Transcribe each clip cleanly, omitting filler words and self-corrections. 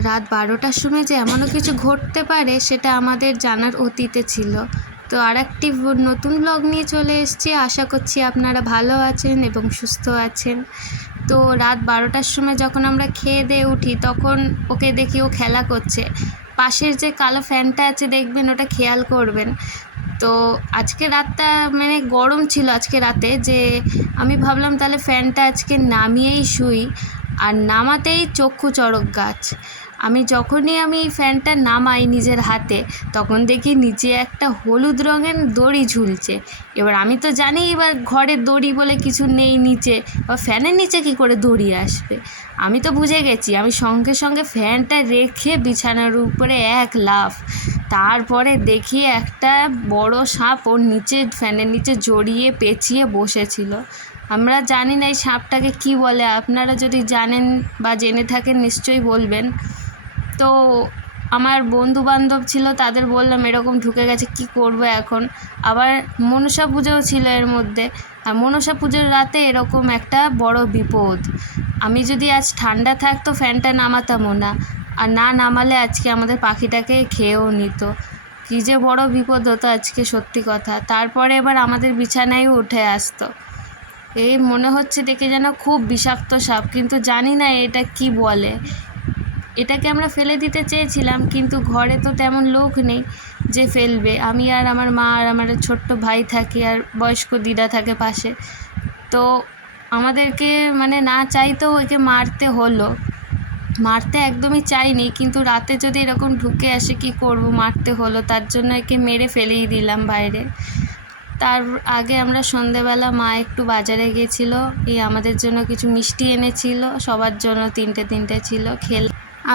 রাত 12টার সময় যে এমনও কিছু ঘটতে পারে সেটা আমাদের জানার অতীতে ছিল। তো আরেকটি নতুন ব্লগ নিয়ে চলে এসেছি। আশা করছি আপনারা ভালো আছেন এবং সুস্থ আছেন। তো রাত 12টার সময় যখন আমরা খেয়ে দিয়ে উঠি তখন ওকে দেখি ও খেলা করছে। পাশের যে কালো ফ্যানটা আছে দেখবেন, ওটা খেয়াল করবেন। তো আজকে রাতটা মানে গরম ছিল আজকে রাতে, যে আমি ভাবলাম তাহলে ফ্যানটা আজকে নামিয়েই শুই। আর নামাতেই চক্ষু চড়ক গাছ। আমি ফ্যানটা নামাই নিজের হাতে, তখন দেখি নিচে একটা হলুদ রঙের দড়ি ঝুলছে। এবার আমি তো জানি এবার ঘরে দড়ি বলে কিছু নেই নিচে, বা ফ্যানের নিচে কী করে দড়ি আসবে। আমি তো বুঝে গেছি, আমি সঙ্গে সঙ্গে ফ্যানটা রেখে বিছানার উপরে এক লাফ। তারপরে দেখি একটা বড় সাপ ওর নিচে, ফ্যানের নিচে জড়িয়ে পেঁচিয়ে বসেছিল। আমরা জানি না এই সাপটাকে কী বলে, আপনারা যদি জানেন বা জেনে থাকেন নিশ্চয়ই বলবেন। তো আমার বন্ধুবান্ধব ছিল, তাদের বললাম এরকম ঢুকে গেছে, কি করব এখন। আবার মনসা পুজোও ছিল এর মধ্যে, আর মনসা পুজোর রাতে এরকম একটা বড় বিপদ। আমি যদি আজ ঠান্ডা থাকতো ফ্যানটা নামাতামও না, আর না নামালে আজকে আমাদের পাখিটাকে খেয়েও নিত। কী যে বড় বিপদ হতো আজকে, সত্যি কথা। তারপরে এবার আমাদের বিছানায় উঠে আসতো। এই মনে হচ্ছে দেখে যেন খুব বিষাক্ত সাপ, কিন্তু জানি না এটা কি বলে। এটাকে আমরা ফেলে দিতে চেয়েছিলাম, কিন্তু ঘরে তো তেমন লোক নেই যে ফেলবে। আমি আর আমার মা আর আমার ছোট্ট ভাই থাকি, আর বয়স্ক দিদা থাকে পাশে। তো আমাদেরকে মানে না চাইতেও একে মারতে হলো। মারতে একদমই চাইনি, কিন্তু রাতে যদি এরকম ঢুকে আসে কি করব, মারতে হলো। তার জন্য একে মেরে ফেলেই দিলাম বাইরে। তার আগে আমরা সন্ধেবেলা মা একটু বাজারে গিয়েছিল, আমাদের জন্য কিছু মিষ্টি এনেছিল, সবার জন্য তিনটে তিনটে ছিল।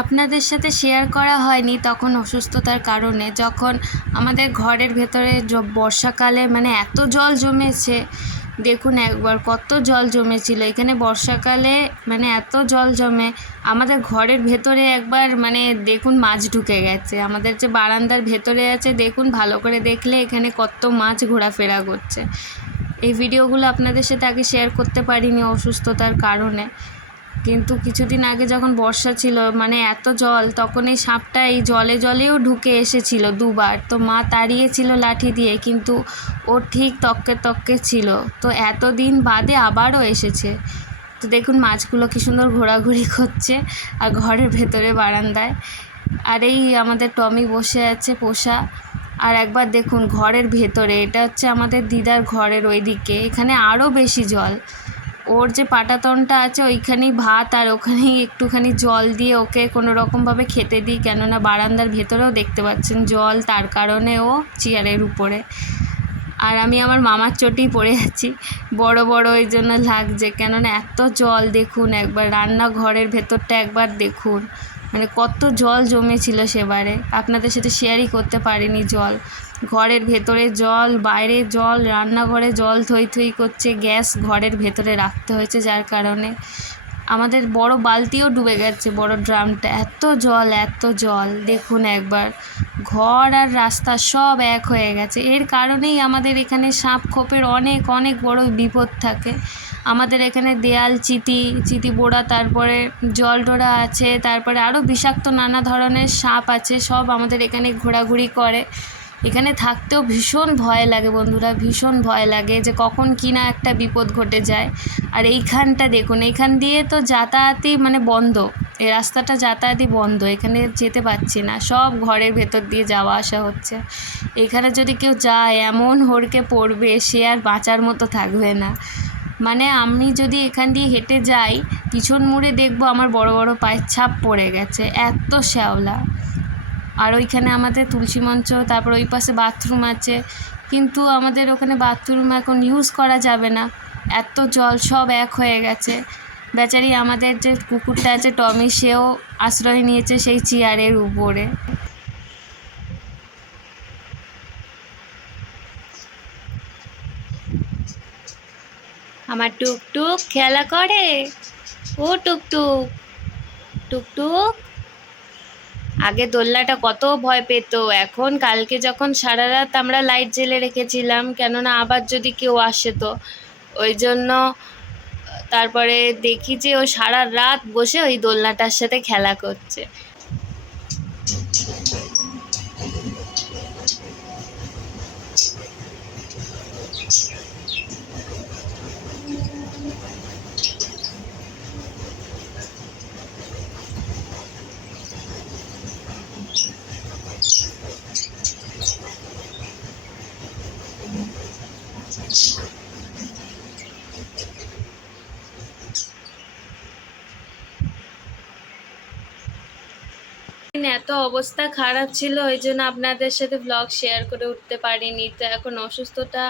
আপনাদের সাথে শেয়ার করা হয়নি তখন অসুস্থতার কারণে, যখন আমাদের ঘরের ভেতরে বর্ষাকালে মানে এত জল জমেছে। দেখুন একবার কত জল জমেছিল এখানে বর্ষাকালে, মানে এত জল জমে আমাদের ঘরের ভেতরে একবার মানে দেখুন মাছ ঢুকে গেছে। আমাদের যে বারান্দার ভেতরে আছে দেখুন, ভালো করে দেখলে এখানে কত মাছ ঘোরাফেরা করছে। এই ভিডিওগুলো আপনাদের সাথে আগে শেয়ার করতে পারিনি অসুস্থতার কারণে, কিন্তু কিছুদিন আগে যখন বর্ষা ছিল মানে এত জল, তখন এই সাপটা এই জলেও ঢুকে এসেছিল দুবার। তো মা তাড়িয়েছিল লাঠি দিয়ে, কিন্তু ও ঠিক তককে ছিল। তো এতদিন বাদে আবারও এসেছে। তো দেখুন মাছগুলো কী সুন্দর ঘোরাঘুরি করছে আর ঘরের ভেতরে বারান্দায়। আর এই আমাদের টমি বসে আছে পোষা। আর একবার দেখুন ঘরের ভেতরে, এটা হচ্ছে আমাদের দিদার ঘরের ওইদিকে, এখানে আরও বেশি জল। ওর যে পাটাতনটা আছে ওইখানেই ভাত, আর ওখানেই একটুখানি জল দিয়ে ওকে কোনো রকমভাবে খেতে দিই, কেননা বারান্দার ভেতরেও দেখতে পাচ্ছেন জল, তার কারণে ও চেয়ারের উপরে। আর আমি আমার মামার চোটেই পড়ে যাচ্ছি, বড় ওই জন্য লাগছে, কেননা এত জল। দেখুন একবার রান্নাঘরের ভেতরটা একবার দেখুন, মানে কত জল জমেছিল সেবারে। আপনাদের সাথে শেয়ারই করতে পারিনি জল। ঘরের ভেতরে জল, বাইরে জল, রান্নাঘরে জল থই করছে। গ্যাস ঘরের ভেতরে রাখতে হয়েছে, যার কারণে আমাদের বড় বালতিও ডুবে গেছে, বড় ড্রামটা। এত জল দেখুন একবার, ঘর আর রাস্তা সব এক হয়ে গেছে। এর কারণেই আমাদের এখানে সাপ খোপের অনেক বড় বিপদ থাকে। আমাদের এখানে দেয়াল চিতি বোড়া, তারপরে জলডোরা আছে, তারপরে আরও বিষাক্ত নানা ধরনের সাপ আছে, সব আমাদের এখানে ঘোরাঘুরি করে। এখানে থাকতেও ভীষণ ভয় লাগে বন্ধুরা, ভীষণ ভয় লাগে যে কখন কি না একটা বিপদ ঘটে যায়। আর এইখানটা দেখুন, এইখান দিয়ে তো যাতায়াতই মানে বন্ধ, এই রাস্তাটা যাতায়াতই বন্ধ, এখানে যেতে পারছি না, সব ঘরের ভেতর দিয়ে যাওয়া আসা হচ্ছে। এখানে যদি কেউ যায় এমন হড়কে পড়বে, সে আর বাঁচার মতো থাকবে না। মানে আমি যদি এখান দিয়ে হেঁটে যাই, পিছন মুড়ে দেখবো আমার বড় পায়ের ছাপ পড়ে গেছে, এত শ্যাওলা। আর ওইখানে আমাদের তুলসী মঞ্চ, তারপর ওই পাশে বাথরুম আছে, কিন্তু আমাদের ওখানে বাথরুম এখন ইউজ করা যাবে না, এত জল সব এক হয়ে গেছে। বেচারি আমাদের যে কুকুরটা আছে টমি, সেও আশ্রয় নিয়েছে সেই চেয়ারের উপরে। আমার টুকটুক খেলা করে, ও টুকটুক আগে দোলনাটা কত ভয় পেত, এখন কালকে যখন সারা রাত আমরা লাইট জ্বেলে রেখেছিলাম, কেননা আবার যদি কেউ আসে তো, ওই জন্য তারপরে দেখি যে ও সারা রাত বসে ওই দোলনাটার সাথে খেলা করছে। এত অবস্থা খারাপ ছিল, ওই জন্য আপনাদের সাথে ব্লগ শেয়ার করে উঠতে পারিনি। তো এখন অসুস্থতা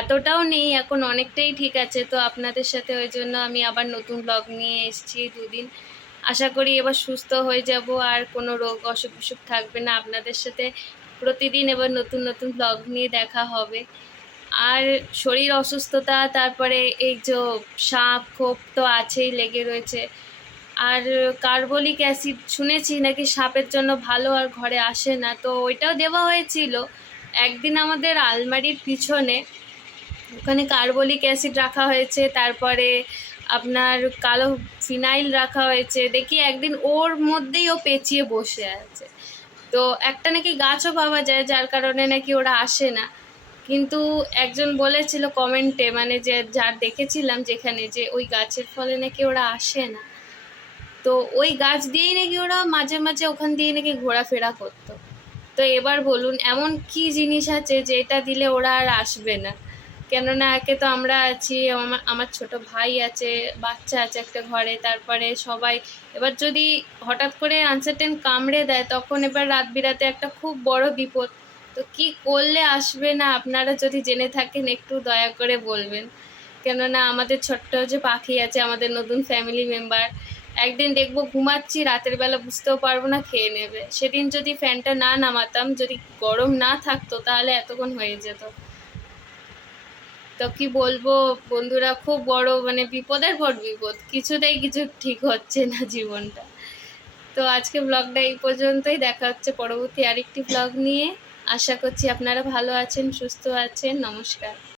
এতটাও নেই, এখন অনেকটাই ঠিক আছে। তো আপনাদের সাথে ওই জন্য আমি আবার নতুন ব্লগ নিয়ে এসেছি দুদিন। আশা করি এবার সুস্থ হয়ে যাব, আর কোনো রোগ অসুখ বিসুখ থাকবে না। আপনাদের সাথে প্রতিদিন এবার নতুন নতুন ব্লগ নিয়ে দেখা হবে। আর শরীর অসুস্থতা, তারপরে এই যে সাপ খোপ তো আছেই, লেগে রয়েছে। আর কার্বলিক অ্যাসিড শুনেছি নাকি সাপের জন্য ভালো, আর ঘরে আসে না, তো ওইটাও দেওয়া হয়েছিল। একদিন আমাদের আলমারির পিছনে ওখানে কার্বলিক অ্যাসিড রাখা হয়েছে, তারপরে আপনার কালো ফিনাইল রাখা হয়েছে। দেখি একদিন ওর মধ্যেই ও পেঁচিয়ে বসে আছে। তো একটা নাকি গাছও পাওয়া যায়, যার কারণে নাকি ওরা আসে না। কিন্তু একজন বলেছিল কমেন্টে, মানে যে যার দেখেছিলাম যেখানে, যে ওই গাছের ফলে নাকি ওরা আসে না। তো ওই গাছ দিয়েই নাকি ওরা মাঝে মাঝে ওখান দিয়ে নাকি ঘোরাফেরা করতো। তো এবার বলুন এমন কি জিনিস আছে যেটা দিলে ওরা আর আসবে না? কেননা একে তো আমরা আছি, আমার ছোট ভাই আছে, বাচ্চা আছে একটা ঘরে, তারপরে সবাই। এবার যদি হঠাৎ করে আনসার্টেন কামড়ে দেয়, তখন এবার রাত বিরাতে একটা খুব বড় বিপদ। তো কি করলে আসবে না, আপনারা যদি জেনে থাকেন একটু দয়া করে বলবেন। কেননা আমাদের ছোট্ট যে পাখি আছে, আমাদের নতুন ফ্যামিলি মেম্বার, একদিন দেখবো ঘুমাচ্ছি রাতের বেলা, বুঝতেও পারবো না, খেয়ে নেবে। সেদিন যদি ফ্যানটা না নামাতাম, যদি গরম না থাকতো, তাহলে এতক্ষণ হয়ে যেত। তো কি বলবো বন্ধুরা, খুব বড় মানে বিপদের পর বিপদ, কিছুতেই কিছু ঠিক হচ্ছে না জীবনটা। তো আজকে ব্লগটা এই পর্যন্তই, দেখা হচ্ছে পরবর্তী আরেকটি ব্লগ নিয়ে। আশা করছি আপনারা ভালো আছেন, সুস্থ আছেন। নমস্কার।